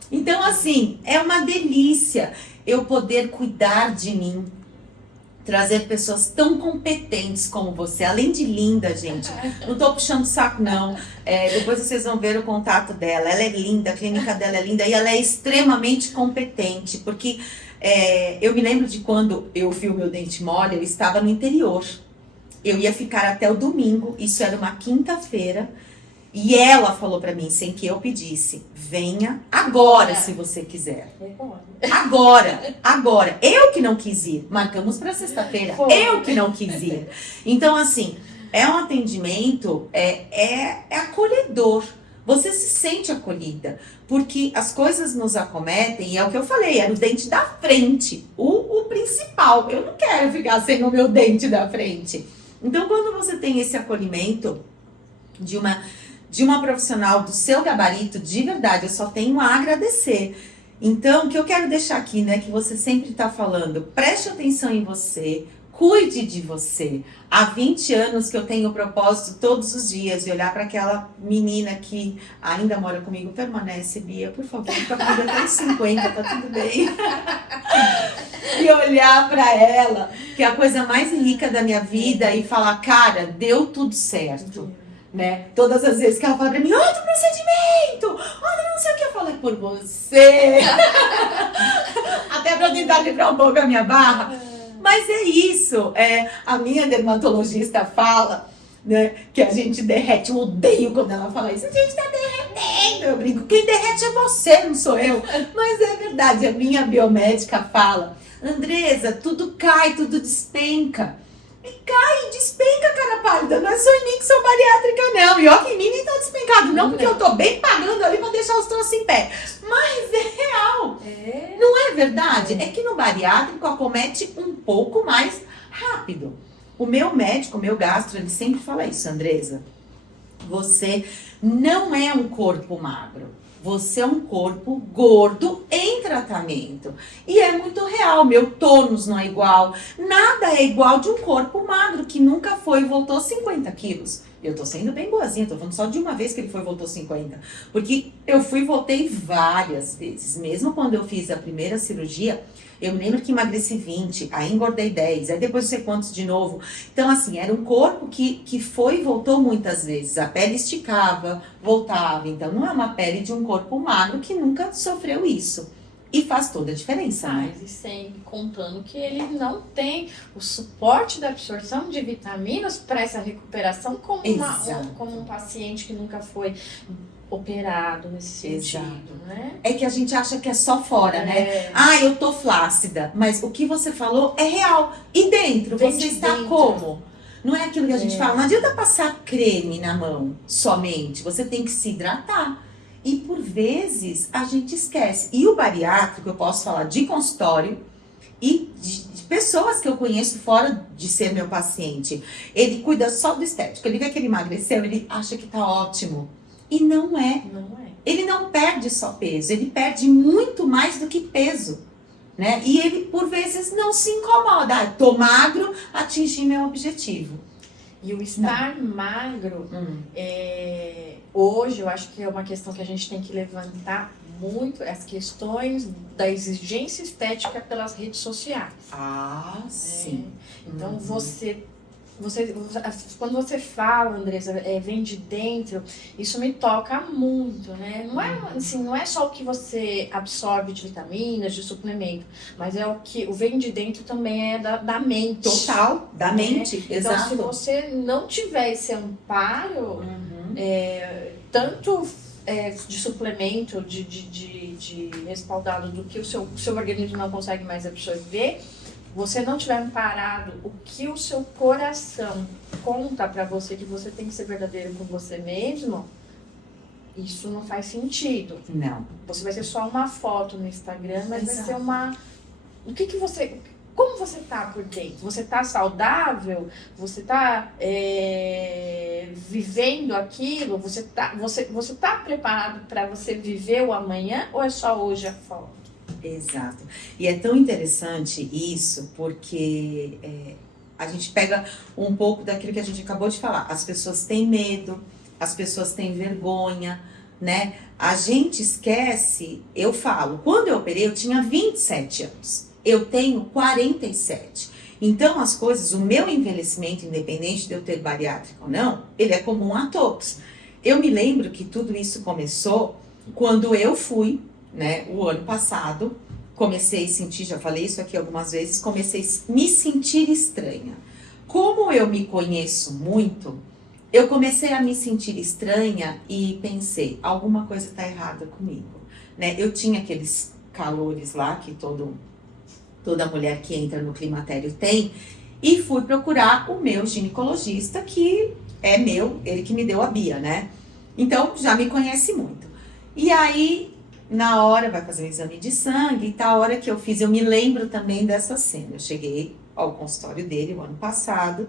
Então assim, é uma delícia eu poder cuidar de mim, trazer pessoas tão competentes como você, além de linda, gente. Não tô puxando saco, não. Depois vocês vão ver o contato dela. Ela é linda, a clínica dela é linda e ela é extremamente competente, porque eu me lembro de quando eu vi o meu dente mole, eu estava no interior. Eu ia ficar até o domingo, isso era uma quinta-feira, e ela falou pra mim, sem que eu pedisse, venha agora se você quiser. Agora. Eu que não quis ir. Marcamos pra sexta-feira. Eu que não quis ir. Então, assim, é um atendimento, é acolhedor. Você se sente acolhida. Porque as coisas nos acometem, e é o que eu falei, era o dente da frente. O principal. Eu não quero ficar sem o meu dente da frente. Então, quando você tem esse acolhimento de uma profissional do seu gabarito, de verdade, eu só tenho a agradecer. Então, o que eu quero deixar aqui, né, que você sempre está falando, preste atenção em você, cuide de você. Há 20 anos que eu tenho o propósito todos os dias de olhar para aquela menina que ainda mora comigo, permanece, Bia, por favor, fica comigo até os 50, tá tudo bem. E olhar para ela, que é a coisa mais rica da minha vida, e falar, cara, deu tudo certo. Né? Todas as vezes que ela fala pra mim, outro procedimento, olha, não sei o que, eu falei por você. Até pra tentar livrar um pouco a minha barra. Mas é isso. A minha dermatologista fala, né, que a gente derrete. Eu odeio quando ela fala isso. A gente tá derretendo. Eu brinco, quem derrete é você, não sou eu. Mas é verdade, a minha biomédica fala, Andresa, tudo cai, tudo despenca. E cai, despenca, cara pálida. Não é só em mim que sou bariátrica, não. E ó, que em mim nem tá despencado. Não, porque eu tô bem pagando ali pra deixar os troços em pé. Mas é real. Não é verdade? É que no bariátrico acomete um pouco mais rápido. O meu médico, o meu gastro, ele sempre fala isso, Andresa. Você não é um corpo magro. Você é um corpo gordo em tratamento. E é muito real, meu tônus não é igual. Nada é igual de um corpo magro que nunca foi e voltou 50 quilos. Eu tô sendo bem boazinha, tô falando só de uma vez que ele foi e voltou 50. Porque eu fui e voltei várias vezes. Mesmo quando eu fiz a primeira cirurgia, eu me lembro que emagreci 20, aí engordei 10, aí depois não sei quantos de novo. Então, assim, era um corpo que foi e voltou muitas vezes. A pele esticava, voltava. Então, não é uma pele de um corpo magro que nunca sofreu isso. E faz toda a diferença, né? E sem contando que ele não tem o suporte da absorção de vitaminas para essa recuperação como um paciente que nunca foi operado nesse sentido, né? É que a gente acha que é só fora, né? Ah, eu tô flácida. Mas o que você falou é real. E dentro, você está como? Não é aquilo que a gente fala. Não adianta passar creme na mão somente. Você tem que se hidratar. E por vezes a gente esquece. E o bariátrico, eu posso falar de consultório e de pessoas que eu conheço fora de ser meu paciente. Ele cuida só do estético. Ele vê que ele emagreceu, ele acha que tá ótimo. E não é. Ele não perde só peso, ele perde muito mais do que peso, né? E ele, por vezes, não se incomoda. Ah, tô magro, atingi meu objetivo. E o estar magro, hoje eu acho que é uma questão que a gente tem que levantar muito as questões da exigência estética pelas redes sociais. Ah, sim. Então, quando você fala, Andressa, vem de dentro, isso me toca muito, né? Não é, assim, não é só o que você absorve de vitaminas, de suplemento, mas é o vem de dentro também é da mente. Total, da mente, Então, exato. se você não tiver esse amparo, tanto de suplemento, de respaldado do que o seu organismo não consegue mais absorver, você não tiver amparado o que o seu coração conta pra você, que você tem que ser verdadeiro com você mesmo, isso não faz sentido. Não. Você vai ser só uma foto no Instagram, mas Exato. vai ser uma... Como você tá por dentro? Você tá saudável? Você tá vivendo aquilo? Você tá preparado para você viver o amanhã ou é só hoje a foto? Exato. E é tão interessante isso, porque a gente pega um pouco daquilo que a gente acabou de falar. As pessoas têm medo, as pessoas têm vergonha, né? A gente esquece, eu falo, quando eu operei eu tinha 27 anos. Eu tenho 47. Então as coisas, o meu envelhecimento, independente de eu ter bariátrica ou não, ele é comum a todos. Eu me lembro que tudo isso começou quando eu fui, né, o ano passado, comecei a sentir, já falei isso aqui algumas vezes, comecei a me sentir estranha. Como eu me conheço muito, eu comecei a me sentir estranha e pensei, alguma coisa está errada comigo, né? Eu tinha aqueles calores lá que toda mulher que entra no climatério tem, e fui procurar o meu ginecologista, que é ele que me deu a Bia, né? Então, já me conhece muito. E aí, na hora, vai fazer um exame de sangue, e tá, a hora que eu fiz, eu me lembro também dessa cena. Eu cheguei ao consultório dele o ano passado,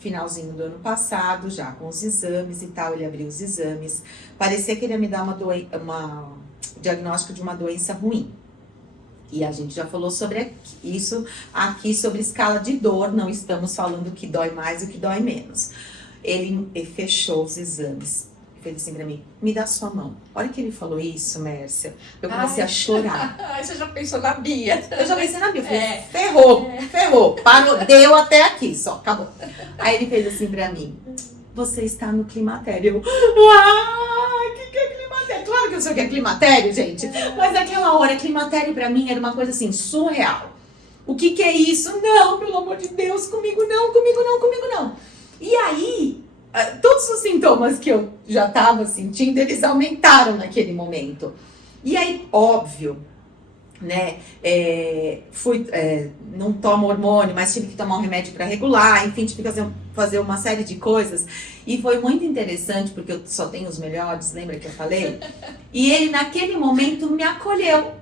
finalzinho do ano passado, já com os exames e tal, ele abriu os exames. Parecia que ele ia me dar uma diagnóstico de uma doença ruim. E a gente já falou sobre isso aqui, sobre escala de dor, não estamos falando o que dói mais e o que dói menos. Ele fechou os exames. Fez assim pra mim, me dá sua mão. A hora que ele falou isso, Mércia, eu comecei a chorar. Ai, você já pensou na Bia? Eu já pensei na Bia, eu falei, ferrou, parou, deu até aqui, só, acabou. Aí ele fez assim pra mim, você está no climatério. Eu, que é climatério? Claro que eu sei o que é climatério, gente. Mas naquela hora, climatério pra mim era uma coisa assim, surreal. O que é isso? Não, pelo amor de Deus, comigo não, comigo não, comigo não. E aí, todos os sintomas que eu já estava sentindo, eles aumentaram naquele momento. E aí, óbvio, né, não tomo hormônio, mas tive que tomar um remédio para regular, enfim, tive que fazer uma série de coisas. E foi muito interessante, porque eu só tenho os melhores, lembra que eu falei? E ele, naquele momento, me acolheu.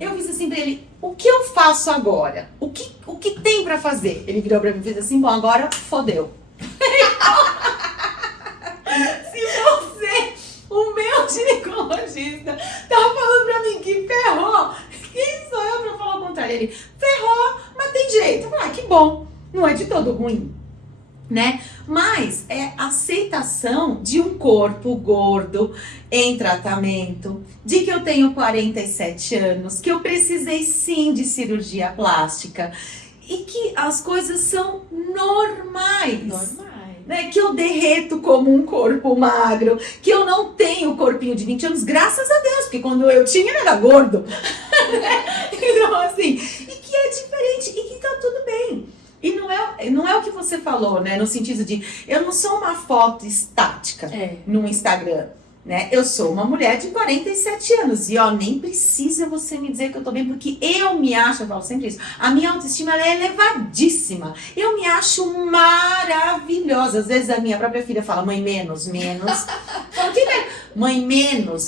Eu fiz assim pra ele, o que eu faço agora? O que tem para fazer? Ele virou pra mim e fez assim, bom, agora fodeu. O meu ginecologista tava falando pra mim que ferrou. Quem sou eu pra falar o contrário? Ele ferrou, mas tem jeito. Eu falei, que bom. Não é de todo ruim, né? Mas é aceitação de um corpo gordo em tratamento, de que eu tenho 47 anos, que eu precisei sim de cirurgia plástica e que as coisas são normais. Né, que eu derreto como um corpo magro, que eu não tenho o corpinho de 20 anos, graças a Deus, porque quando eu tinha ele era gordo. Então, assim, e que é diferente, e que tá tudo bem. E não é o que você falou, né, no sentido de, eu não sou uma foto estática no Instagram, né, eu sou uma mulher de 47 anos, e ó, nem precisa você me dizer que eu tô bem, porque eu me acho, eu falo sempre isso, a minha autoestima ela é elevadíssima, eu me acho maravilhosa, às vezes a minha própria filha fala, mãe, menos, falo, que mãe, menos,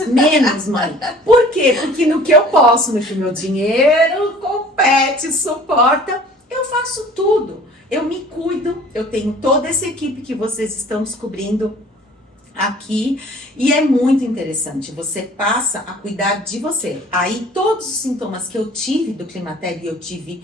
mãe, por quê? Porque no que eu posso, no que o meu dinheiro compete, suporta, eu faço tudo, eu me cuido, eu tenho toda essa equipe que vocês estão descobrindo aqui, e é muito interessante, você passa a cuidar de você. Aí todos os sintomas que eu tive do climatério, eu tive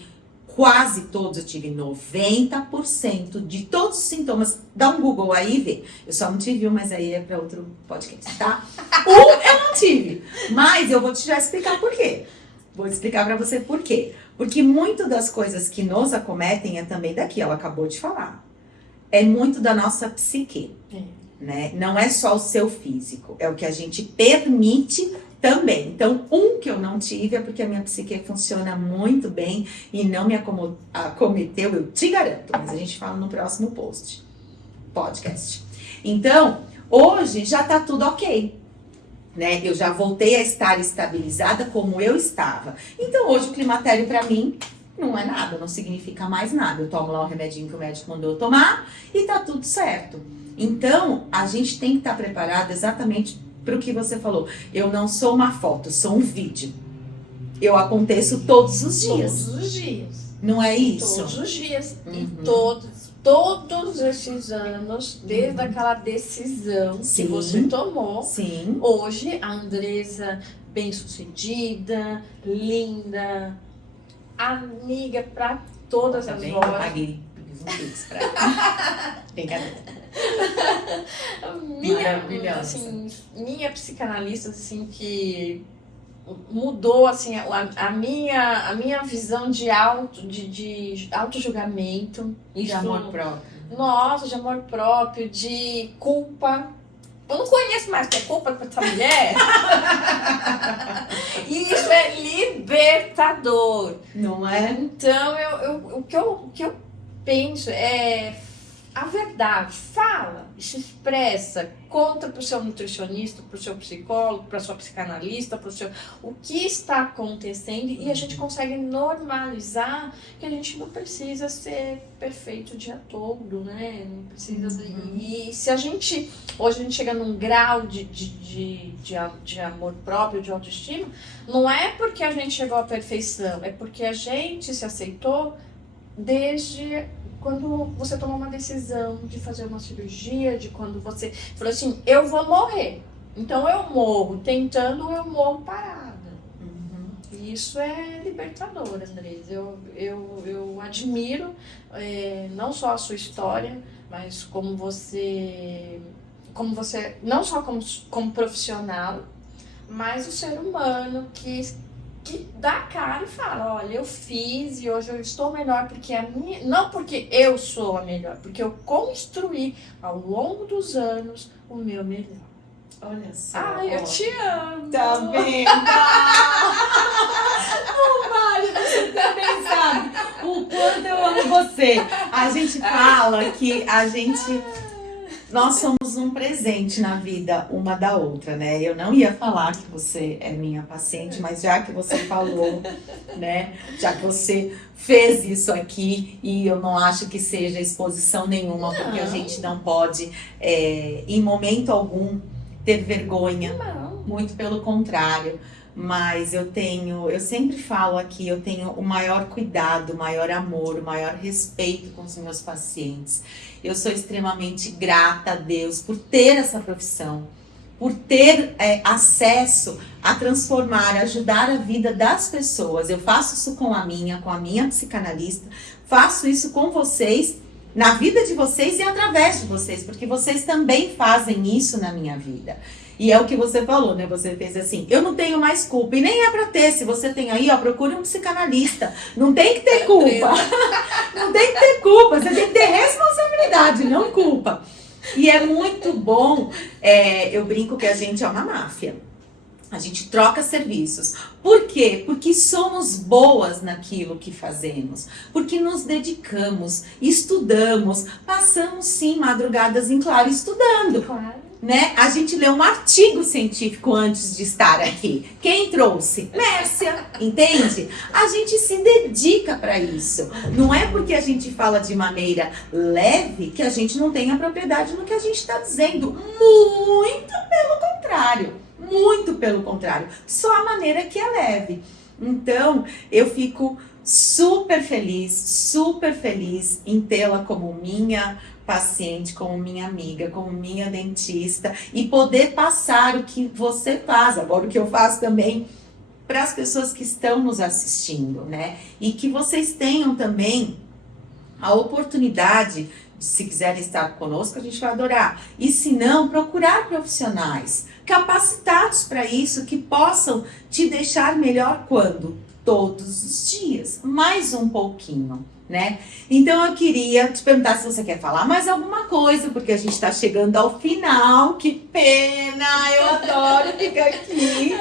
quase todos, eu tive 90% de todos os sintomas. Dá um Google aí e vê. Eu só não tive um, mas aí é para outro podcast, tá? Eu não tive. Mas eu vou te já explicar por quê. Vou explicar para você por quê. Porque muito das coisas que nos acometem é também daqui, ela acabou de falar. É muito da nossa psique, né? Não é só o seu físico, é o que a gente permite também. Então, que eu não tive é porque a minha psique funciona muito bem e não me acometeu, eu te garanto. Mas a gente fala no próximo podcast. Então, hoje já tá tudo ok, né? Eu já voltei a estar estabilizada como eu estava. Então, hoje o climatério para mim não é nada, não significa mais nada. Eu tomo lá o remedinho que o médico mandou eu tomar e tá tudo certo. Então, a gente tem que estar preparado exatamente para o que você falou. Eu não sou uma foto, sou um vídeo. Eu aconteço todos os dias. Todos os dias. Não é isso? Todos os dias. E todos esses anos, desde aquela decisão que você tomou, hoje a Andressa bem-sucedida, linda, amiga para todas as horas. Eu paguei um pix pra brincadeira. Minha psicanalista, assim, que mudou, assim, a minha visão de auto-julgamento. De amor próprio. Nossa, de amor próprio, de culpa. Eu não conheço mais que é culpa pra essa mulher. E isso é libertador. Não é? Então, o que eu penso é a verdade. Fala, se expressa, conta pro seu nutricionista, pro seu psicólogo, pra sua psicanalista, o que está acontecendo, e a gente consegue normalizar que a gente não precisa ser perfeito o dia todo, né? Não precisa. E se a gente hoje a gente chega num grau de amor próprio, de autoestima, não é porque a gente chegou à perfeição, é porque a gente se aceitou desde quando você tomou uma decisão de fazer uma cirurgia, de quando você falou assim, eu vou morrer. Então eu morro tentando, eu morro parada. E isso é libertador, Andressa. Eu admiro não só a sua história, mas como você não só como profissional, mas o ser humano que dá a cara e fala, olha, eu fiz e hoje eu estou melhor porque não porque eu sou a melhor, porque eu construí ao longo dos anos o meu melhor. Olha só. Ai, eu te amo. Tá vendo? Mário, você também sabe o quanto eu amo você. A gente fala que nós somos um presente na vida uma da outra, né? Eu não ia falar que você é minha paciente, mas já que você falou, né? Já que você fez isso aqui, e eu não acho que seja exposição nenhuma, porque a gente não pode, em momento algum, ter vergonha. Não. Muito pelo contrário. Mas eu sempre falo aqui, eu tenho o maior cuidado, o maior amor, o maior respeito com os meus pacientes. Eu sou extremamente grata a Deus por ter essa profissão, por ter acesso a transformar, a ajudar a vida das pessoas. Eu faço isso com a minha psicanalista, faço isso com vocês, na vida de vocês e através de vocês, porque vocês também fazem isso na minha vida. E é o que você falou, né? Você fez assim, eu não tenho mais culpa. E nem é pra ter. Se você tem aí, procure um psicanalista. Não tem que ter culpa. Não tem que ter culpa. Você tem que ter responsabilidade, não culpa. E é muito bom. Eu brinco que a gente é uma máfia. A gente troca serviços. Por quê? Porque somos boas naquilo que fazemos. Porque nos dedicamos, estudamos, passamos sim madrugadas em claro estudando. Claro. Né? A gente lê um artigo científico antes de estar aqui. Quem trouxe? Mércia, entende? A gente se dedica para isso. Não é porque a gente fala de maneira leve que a gente não tem a propriedade no que a gente está dizendo. Muito pelo contrário. Muito pelo contrário. Só a maneira que é leve. Então, eu fico super feliz em tê-la como minha paciente, como minha amiga, como minha dentista, e poder passar o que você faz. Agora, o que eu faço também para as pessoas que estão nos assistindo, né? E que vocês tenham também a oportunidade, se quiserem estar conosco, a gente vai adorar. E se não, procurar profissionais capacitados para isso, que possam te deixar melhor quando? Todos os dias, mais um pouquinho, né? Então eu queria te perguntar se você quer falar mais alguma coisa, porque a gente está chegando ao final, que pena, eu adoro ficar aqui.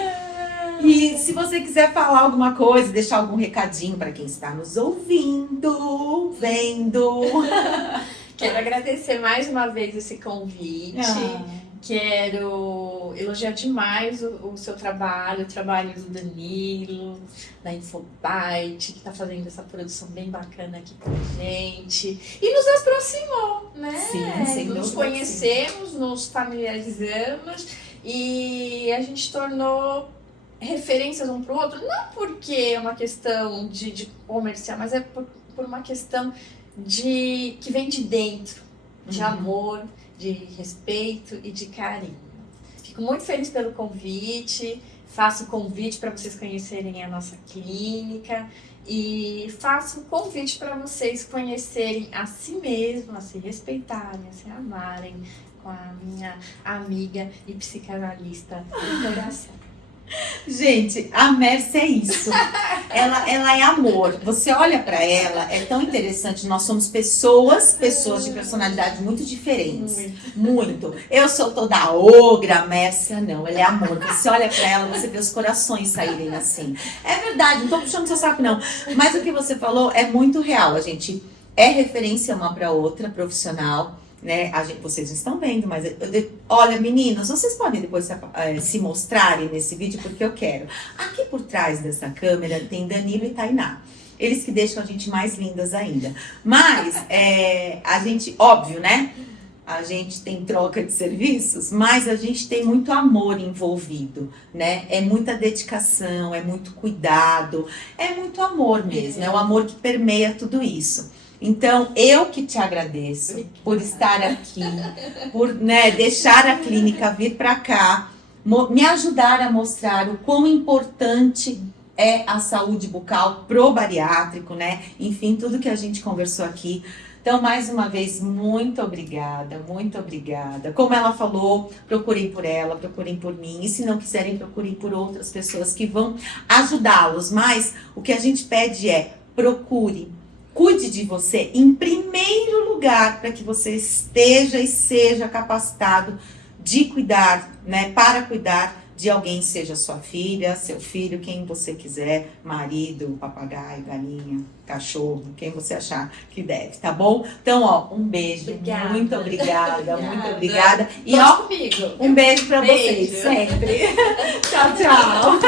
E se você quiser falar alguma coisa, deixar algum recadinho para quem está nos ouvindo, vendo. Quero agradecer mais uma vez esse convite. Quero elogiar demais o seu trabalho, o trabalho do Danilo, da Infobite, que está fazendo essa produção bem bacana aqui com a gente. E nos aproximou, né? Sim, sem dúvida, nos conhecemos, sim. Nos familiarizamos e a gente tornou referências um para o outro, não porque é uma questão de comercial, mas é por uma questão que vem de dentro, de amor, de respeito e de carinho. Fico muito feliz pelo convite, faço o convite para vocês conhecerem a nossa clínica e faço o convite para vocês conhecerem a si mesmos, a se respeitarem, a se amarem com a minha amiga e psicanalista do coração. Gente, a Mércia é isso. Ela é amor. Você olha pra ela, é tão interessante. Nós somos pessoas de personalidade muito diferentes. Muito. Eu sou toda ogra, a Mércia não. Ela é amor. Você olha pra ela, você vê os corações saírem assim. É verdade, não tô puxando seu saco, não. Mas o que você falou é muito real. A gente é referência uma pra outra, profissional. Né? Vocês não estão vendo, mas olha, meninas, vocês podem depois se mostrarem nesse vídeo, porque eu quero. Aqui por trás dessa câmera tem Danilo e Tainá. Eles que deixam a gente mais lindas ainda. Mas a gente, óbvio, né? A gente tem troca de serviços, mas a gente tem muito amor envolvido, né? É muita dedicação, é muito cuidado, é muito amor mesmo. É o amor que permeia tudo isso. Então, eu que te agradeço por estar aqui, por deixar a clínica vir para cá, me ajudar a mostrar o quão importante é a saúde bucal pro bariátrico, né? Enfim, tudo que a gente conversou aqui. Então, mais uma vez, muito obrigada, muito obrigada. Como ela falou, procurem por ela, procurem por mim. E se não quiserem, procurem por outras pessoas que vão ajudá-los. Mas o que a gente pede é, procure. Cuide de você em primeiro lugar, para que você esteja e seja capacitado de cuidar, né? Para cuidar de alguém, seja sua filha, seu filho, quem você quiser, marido, papagaio, galinha, cachorro, quem você achar que deve, tá bom? Então, ó, um beijo, obrigada. Muito obrigada, muito obrigada. E ó, comigo. Um beijo para vocês, sempre. Tchau, tchau.